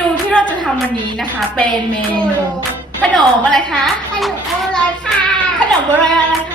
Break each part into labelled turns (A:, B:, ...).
A: นูที่เราจะทำวันนี้นะคะ เป็นเมนูขนมอะไรคะ
B: ขนมบัวลอยค่ะ
A: ขนมโบราณอะไร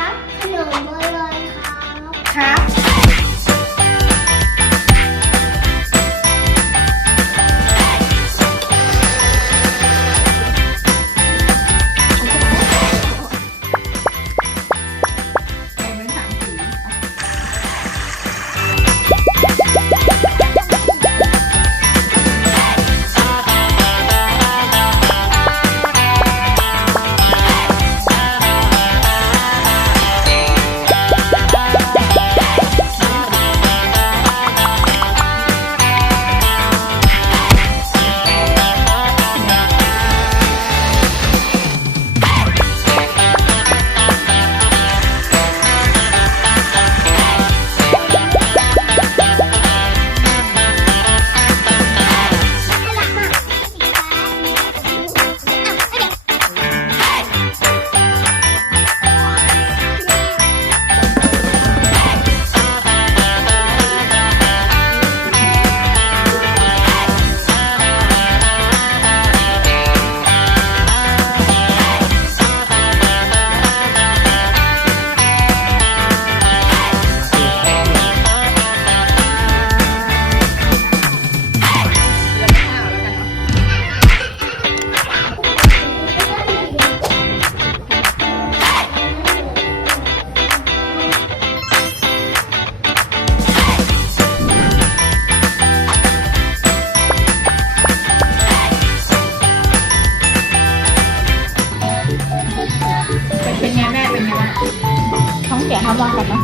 A: เป็นเป็นไงแม่เป็นไงบ้างท้องเสียห้ามว่ากันนะ